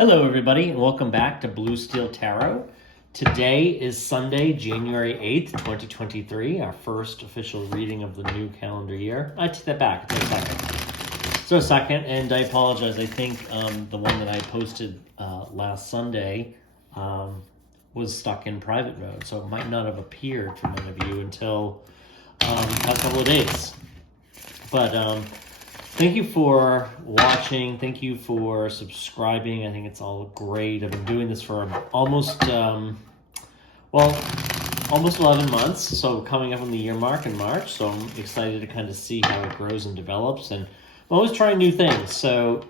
Hello, everybody, and welcome back to Blue Steel Tarot. Today is Sunday, January 8th, 2023, our first official reading of the new calendar year. I take that back. It's a second, and I apologize. I think the one that I posted last Sunday was stuck in private mode, so it might not have appeared to many of you until a couple of days. But thank you for watching. Thank you for subscribing. I think it's all great. I've been doing this for almost 11 months. So coming up on the year mark in March. So I'm excited to kind of see how it grows and develops. And I'm always trying new things. So,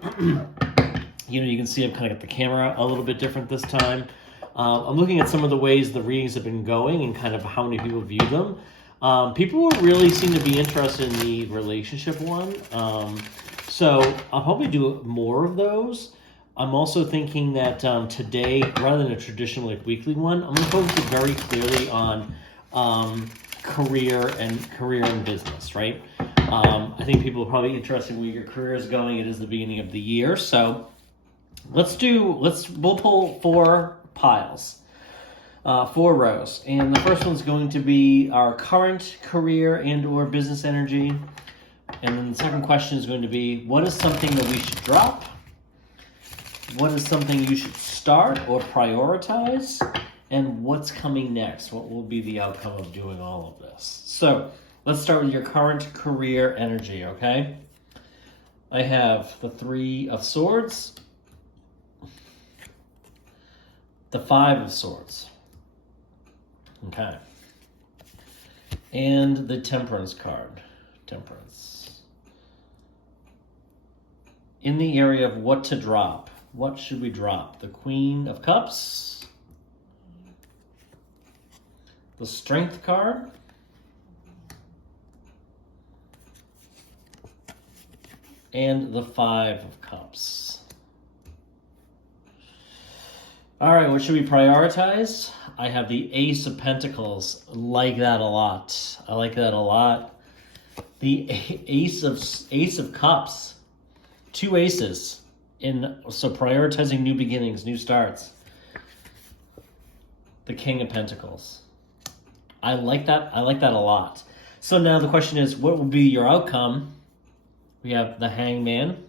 you can see I've kind of got the camera a little bit different this time. I'm looking at some of the ways the readings have been going and kind of how many people view them. People really seem to be interested in the relationship one. So I'll probably do more of those. I'm also thinking that today, rather than a traditional weekly one, I'm going to focus very clearly on career and business, right? I think people are probably interested in where your career is going. It is the beginning of the year. So we'll pull four piles. 4 rows, and the first one's going to be our current career and or business energy, and then the second question is going to be, what is something that we should drop? What is something you should start or prioritize? And what's coming next? What will be the outcome of doing all of this? So let's start with your current career energy, okay? I have the 3 of Swords, the 5 of Swords. Okay. And the Temperance card. Temperance. In the area of what to drop, what should we drop? The Queen of Cups. The Strength card. And the 5 of Cups. All right, what should we prioritize? I have the Ace of Pentacles. I like that a lot. I like that a lot. The Ace of Cups. 2 aces. So prioritizing new beginnings, new starts. The King of Pentacles. I like that. I like that a lot. So now the question is, what will be your outcome? We have the Hangman.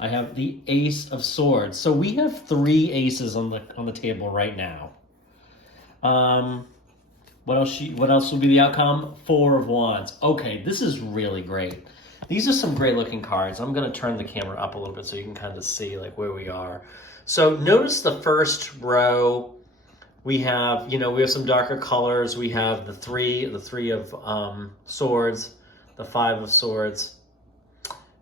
I have the Ace of Swords. So we have 3 aces on the table right now. What else will be the outcome? 4 of Wands. Okay, this is really great. These are some great looking cards. I'm going to turn the camera up a little bit so you can kind of see where we are. So notice the first row. We have, we have some darker colors. We have the three of Swords, the 5 of Swords,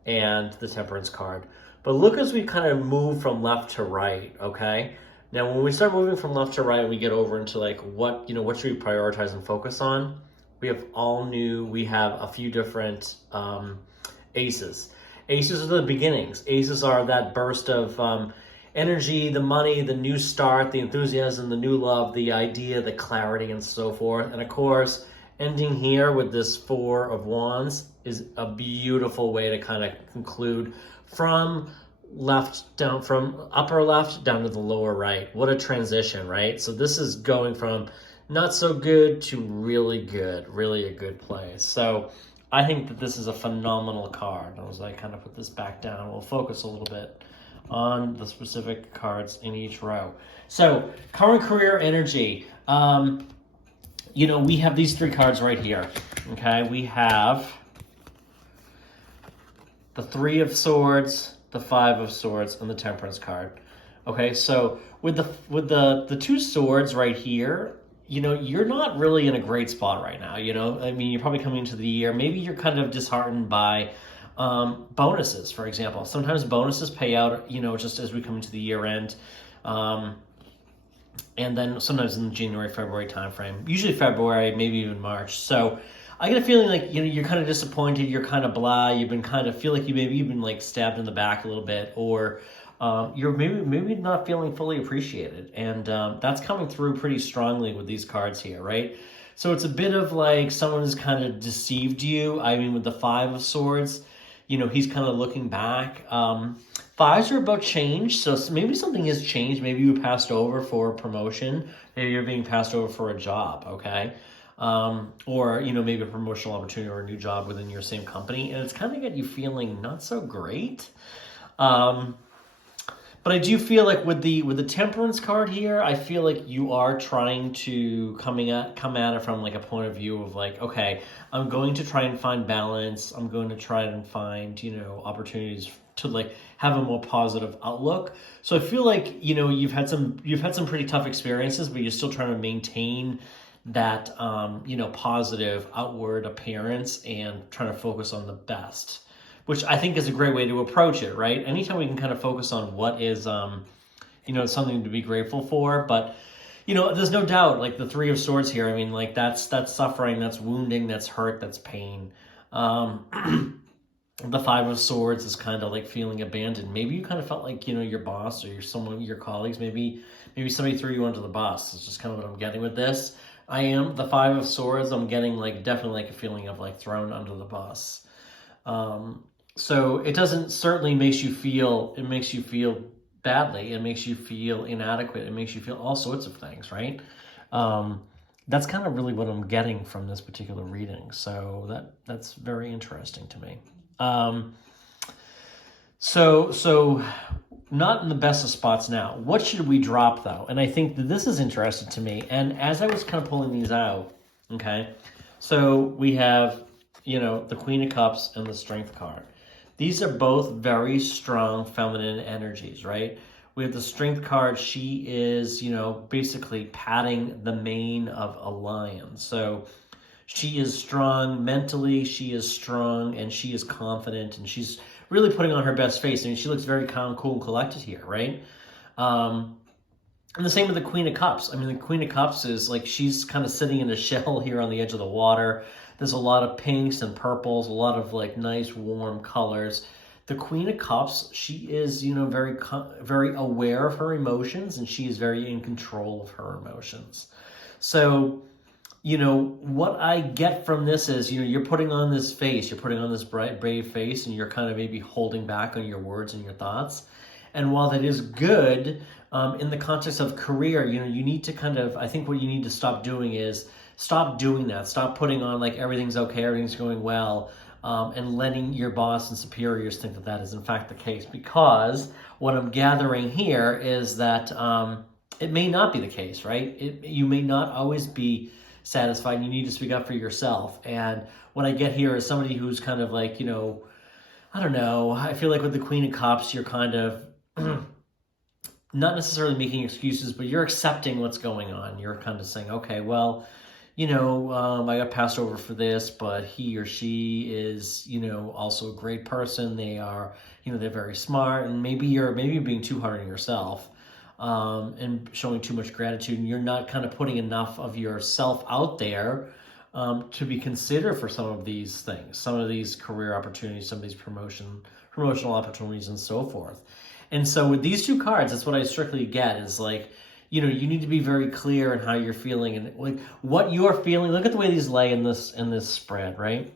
and the Temperance card. But look as we kind of move from left to right, okay? Now, when we start moving from left to right, we get over into what should we prioritize and focus on? We have we have a few different aces. Aces are the beginnings. Aces are that burst of energy, the money, the new start, the enthusiasm, the new love, the idea, the clarity, and so forth. And of course, ending here with this 4 of Wands is a beautiful way to kind of conclude from upper left down to the lower right. What a transition, right? So this is going from not so good to really good, really a good place. So I think that this is a phenomenal card. As I kind of put this back down, we'll focus a little bit on the specific cards in each row. So current career energy. We have these 3 cards right here. Okay, we have the 3 of Swords, the 5 of Swords, and the Temperance card. Okay, so with the 2 swords right here, you're not really in a great spot right now. You're probably coming into the year. Maybe you're kind of disheartened by bonuses, for example. Sometimes bonuses pay out, just as we come into the year end. And then sometimes in the January, February timeframe. Usually February, maybe even March. So I get a feeling you're kind of disappointed, you're kind of blah, you've been feel like you've been stabbed in the back a little bit, or you're maybe not feeling fully appreciated. And that's coming through pretty strongly with these cards here, right? So it's a bit of someone has kind of deceived you. With the 5 of Swords, he's kind of looking back. Fives are about change, so maybe something has changed. Maybe you passed over for a promotion. Maybe you're being passed over for a job, okay? Or, maybe a promotional opportunity or a new job within your same company, and it's kind of got you feeling not so great. But I do feel like with the temperance card here, I feel like you are trying to come at it from like a point of view of like, okay, I'm going to try and find balance. I'm going to try and find, opportunities to like have a more positive outlook. So I feel like, you've had some pretty tough experiences, but you're still trying to maintain that positive outward appearance and trying to focus on the best, which I think is a great way to approach it, right? Anytime we can kind of focus on what is, something to be grateful for. But, there's no doubt, like the Three of Swords here, I mean, like that's suffering, that's wounding, that's hurt, that's pain. The Five of Swords is kind of like feeling abandoned. Maybe you kind of felt like, your boss or your colleagues, maybe somebody threw you under the bus. It's just kind of what I'm getting with this. The Five of Swords, I'm getting like definitely like a feeling of like thrown under the bus. So it certainly makes you feel badly. It makes you feel inadequate. It makes you feel all sorts of things, right? That's kind of really what I'm getting from this particular reading. So that's very interesting to me. So not in the best of spots now. What should we drop though? And I think that this is interesting to me. And as I was kind of pulling these out, okay, so we have, the Queen of Cups and the Strength card. These are both very strong feminine energies, right? We have the Strength card. She is, basically patting the mane of a lion. So she is strong mentally, she is strong, and she is confident, and she's really putting on her best face. I mean, she looks very calm, cool, and collected here, right? And the same with the Queen of Cups. I mean, the Queen of Cups is like, she's kind of sitting in a shell here on the edge of the water. There's a lot of pinks and purples, a lot of like nice warm colors. The Queen of Cups, she is, very, very aware of her emotions, and she is very in control of her emotions. So, what I get from this is, you're putting on this face, you're putting on this bright, brave face, and you're kind of maybe holding back on your words and your thoughts. And while that is good, in the context of career, you need to kind of, I think what you need to stop doing is stop doing that. Stop putting on like everything's okay, everything's going well, and letting your boss and superiors think that that is in fact the case. Because what I'm gathering here is that it may not be the case, right? You may not always be satisfied. You need to speak up for yourself. And what I get here is somebody who's kind of like, I don't know, I feel like with the Queen of Cups, you're kind of not necessarily making excuses, but you're accepting what's going on. You're kind of saying, okay, well, I got passed over for this, but he or she is, also a great person. They are, they're very smart, and maybe you're being too hard on yourself, and showing too much gratitude, and you're not kind of putting enough of yourself out there, to be considered for some of these things, some of these career opportunities, some of these promotional opportunities, and so forth. And so with these two cards, that's what I strictly get is like, you need to be very clear in how you're feeling and like what you're feeling. Look at the way these lay in this spread, right?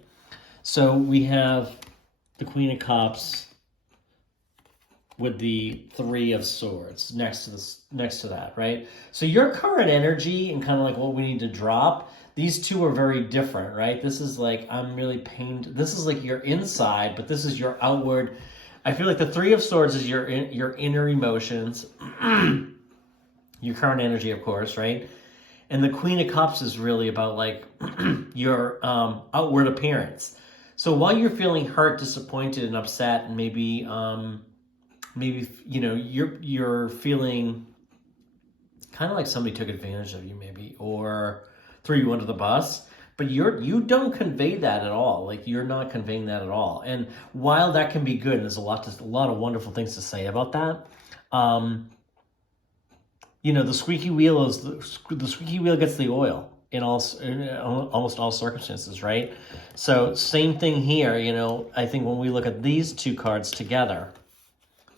So we have the Queen of Cups with the Three of Swords next to that, right? So your current energy and kind of like what we need to drop, these two are very different, right? This is like, I'm really pained. This is like your inside, but this is your outward. I feel like the Three of Swords is your inner emotions, your current energy, of course, right? And the Queen of Cups is really about like your outward appearance. So while you're feeling hurt, disappointed, and upset, and maybe you're feeling kind of like somebody took advantage of you, maybe, or threw you under the bus. But you don't convey that at all. Like, you're not conveying that at all. And while that can be good, and there's a lot of wonderful things to say about that. The squeaky wheel gets the oil in almost all circumstances, right? So same thing here. I think when we look at these two cards together,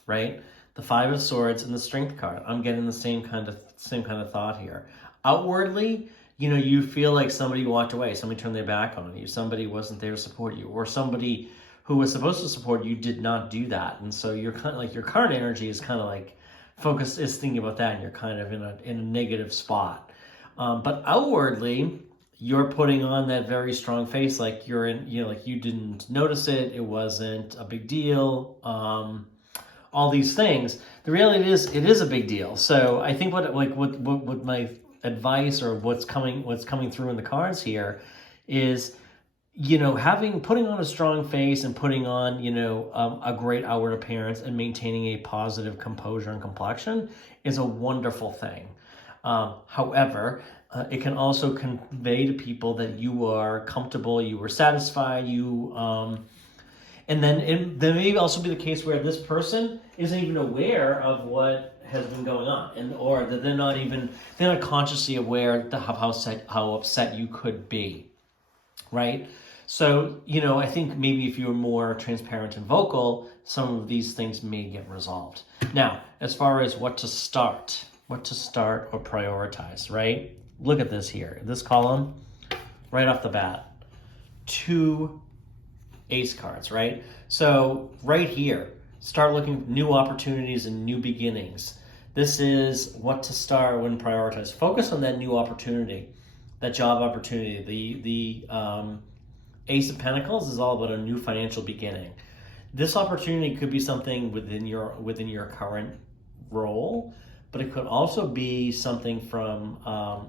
right, the Five of Swords and the Strength card, I'm getting the same kind of thought here. Outwardly, you feel like somebody walked away, somebody turned their back on you, somebody wasn't there to support you, or somebody who was supposed to support you did not do that. And so you're kind of like, your current energy is kind of like focused, is thinking about that, and you're kind of in a negative spot. But outwardly, you're putting on that very strong face, like you're in, like you didn't notice it, it wasn't a big deal, all these things. The reality is, it is a big deal. So I think what my advice, or what's coming through in the cards here is, putting on a strong face and putting on, a great outward appearance and maintaining a positive composure and complexion is a wonderful thing. However, it can also convey to people that you are comfortable, you were satisfied, and then there may also be the case where this person isn't even aware of what has been going on, or that they're not consciously aware of how upset you could be, right? So, I think maybe if you were more transparent and vocal, some of these things may get resolved. Now, as far as what to start or prioritize, right? Look at this here. This column, right off the bat, 2 ace cards, right? So right here, start looking for new opportunities and new beginnings. This is what to start and prioritize. Focus on that new opportunity, that job opportunity. The Ace of Pentacles is all about a new financial beginning. This opportunity could be something within your current role, but it could also be something from,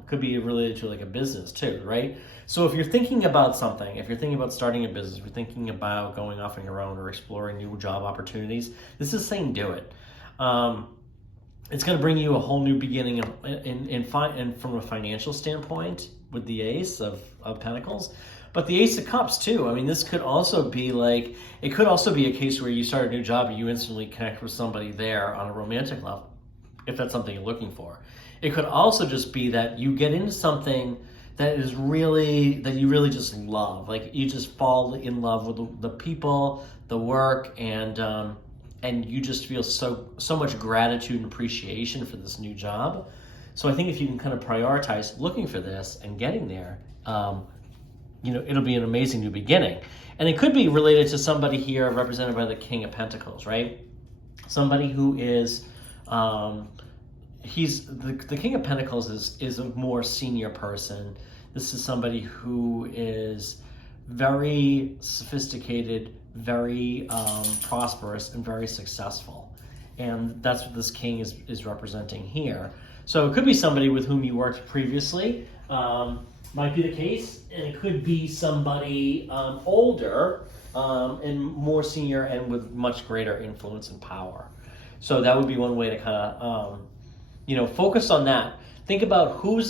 could be related to like a business too, right? So if you're thinking about something, if you're thinking about starting a business, if you're thinking about going off on your own or exploring new job opportunities, this is saying do it. It's going to bring you a whole new beginning and from a financial standpoint with the Ace of Pentacles. But the Ace of Cups too. I mean, this could also be like, it could also be a case where you start a new job and you instantly connect with somebody there on a romantic level, if that's something you're looking for. It could also just be that you get into something that you really just love. Like you just fall in love with the people, the work, and you just feel so much gratitude and appreciation for this new job. So I think if you can kind of prioritize looking for this and getting there, it'll be an amazing new beginning. And it could be related to somebody here represented by the King of Pentacles, right? Somebody who is, he's the King of Pentacles is a more senior person. This is somebody who is very sophisticated, very prosperous, and very successful. And that's what this king is representing here. So it could be somebody with whom you worked previously, might be the case, and it could be somebody older and more senior and with much greater influence and power. So that would be one way to kind of, focus on that. Think about who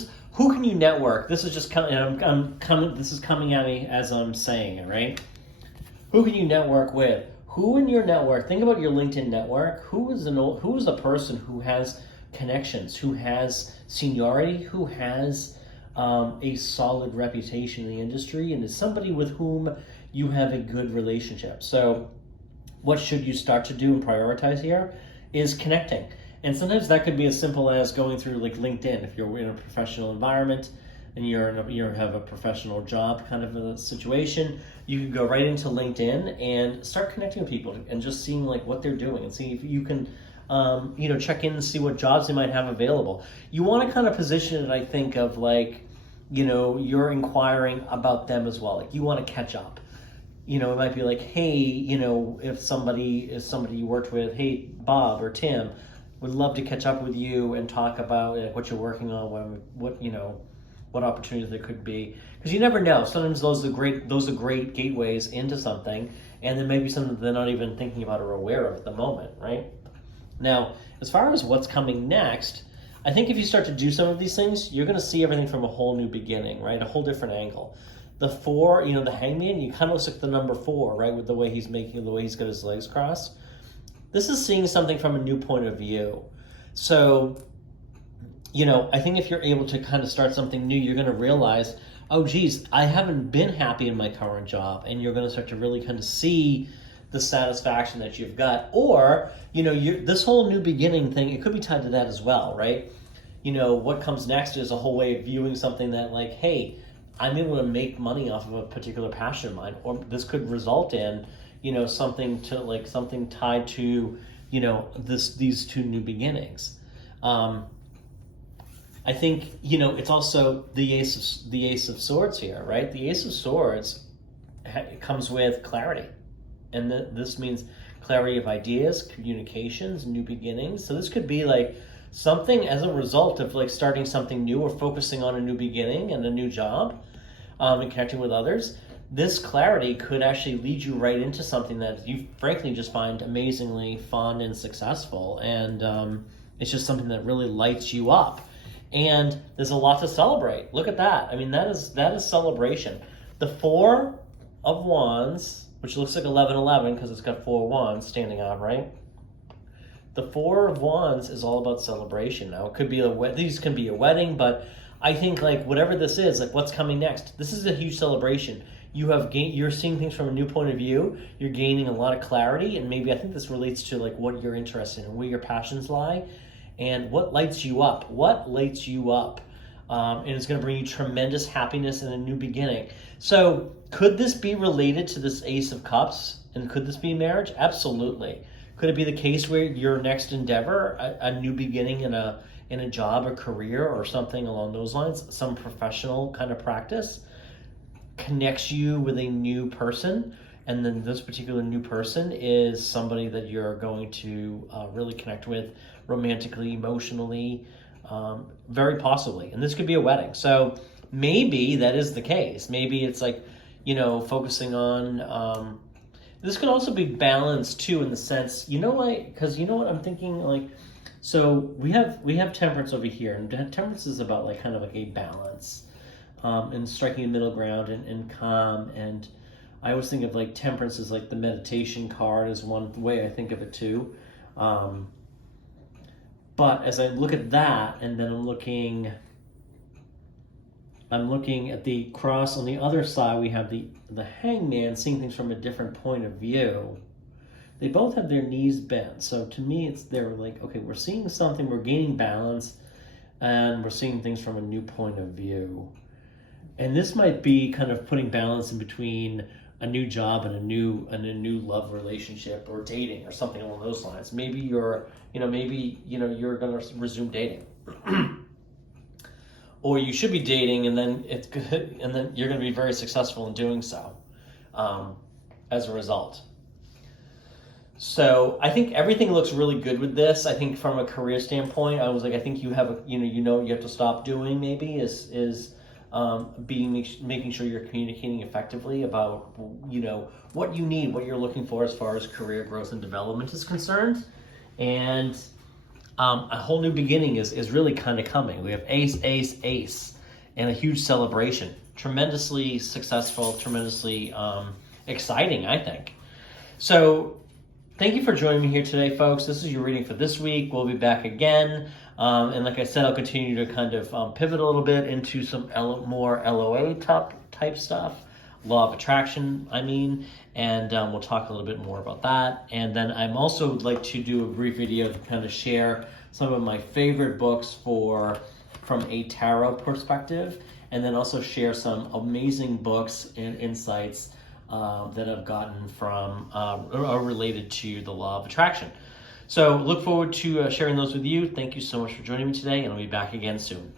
can you network. This is just this is coming at me as I'm saying it, right? Who can you network with? Who in your network? Think about your LinkedIn network. Who is a person who has connections, who has seniority, who has a solid reputation in the industry, and is somebody with whom you have a good relationship. So what should you start to do and prioritize here is connecting. And sometimes that could be as simple as going through like LinkedIn. If you're in a professional environment and you have a professional job kind of a situation, you can go right into LinkedIn and start connecting with people and just seeing like what they're doing and see if you can check in and see what jobs they might have available. You want to kind of position it, I think, of like, you're inquiring about them as well. Like you want to catch up. It might be like, hey, if somebody you worked with, hey, Bob or Tim, would love to catch up with you and talk about what you're working on, what opportunities there could be. Because you never know. Sometimes those are great gateways into something, and then maybe something they're not even thinking about or aware of at the moment, right? Now, as far as what's coming next, I think if you start to do some of these things, you're going to see everything from a whole new beginning, right? A whole different angle. The 4, the Hangman, you kind of looks like the number 4, right? With the way he's got his legs crossed. This is seeing something from a new point of view. So, I think if you're able to kind of start something new, you're going to realize, oh, geez, I haven't been happy in my current job. And you're going to start to really kind of see the satisfaction that you've got. Or, this whole new beginning thing, it could be tied to that as well, right? What comes next is a whole way of viewing something that like, hey, I'm able to make money off of a particular passion of mine. Or this could result in, something tied to, these two new beginnings. I think, it's also the Ace of Swords here, right? The Ace of Swords comes with clarity. And this means clarity of ideas, communications, new beginnings. So this could be like something as a result of like starting something new or focusing on a new beginning and a new job, and connecting with others. This clarity could actually lead you right into something that you frankly just find amazingly fun and successful. And it's just something that really lights you up. And there's a lot to celebrate. Look at that. I mean, that is celebration. The Four of Wands, which looks like 1111 because it's got 4 wands standing out, right? The Four of Wands is all about celebration. Now, it could be these can be a wedding, but I think like whatever this is, like what's coming next, this is a huge celebration. You're seeing things from a new point of view. You're gaining a lot of clarity, and maybe I think this relates to like what you're interested in, where your passions lie, and what lights you up. What lights you up? And it's going to bring you tremendous happiness and a new beginning. So could this be related to this Ace of Cups? And could this be marriage? Absolutely. Could it be the case where your next endeavor, a new beginning in a job or career or something along those lines, some professional kind of practice, connects you with a new person, and then this particular new person is somebody that you're going to really connect with romantically, emotionally, very possibly. And this could be a wedding. So maybe that is the case. Maybe it's like, focusing on, this could also be balanced too, in the sense, because what I'm thinking, like, so we have temperance over here, and temperance is about like kind of like a balance, and striking a middle ground and calm. And I always think of like temperance as like the meditation card is one way I think of it too. But as I look at that, and then I'm looking at the cross on the other side, we have the hangman seeing things from a different point of view. They both have their knees bent. So to me, they're like, okay, we're seeing something, we're gaining balance, and we're seeing things from a new point of view. And this might be kind of putting balance in between a new job and a new love relationship or dating or something along those lines. Maybe you're going to resume dating. Or you should be dating, and then it's good, and then you're going to be very successful in doing so, as a result. So I think everything looks really good with this. I think from a career standpoint, I was like, I think you have you have to stop doing maybe is making sure you're communicating effectively about what you need, what you're looking for as far as career growth and development is concerned. And a whole new beginning is really kind of coming. We have ace, ace, ace, and a huge celebration. Tremendously successful, tremendously exciting, I think. So thank you for joining me here today, folks. This is your reading for this week. We'll be back again. And like I said, I'll continue to kind of pivot a little bit into some more LOA type stuff. Law of attraction, and we'll talk a little bit more about that. And then I'm also would like to do a brief video to kind of share some of my favorite books from a tarot perspective, and then also share some amazing books and insights that I've gotten from are related to the law of attraction. So look forward to sharing those with you. Thank you so much for joining me today, and I'll be back again soon.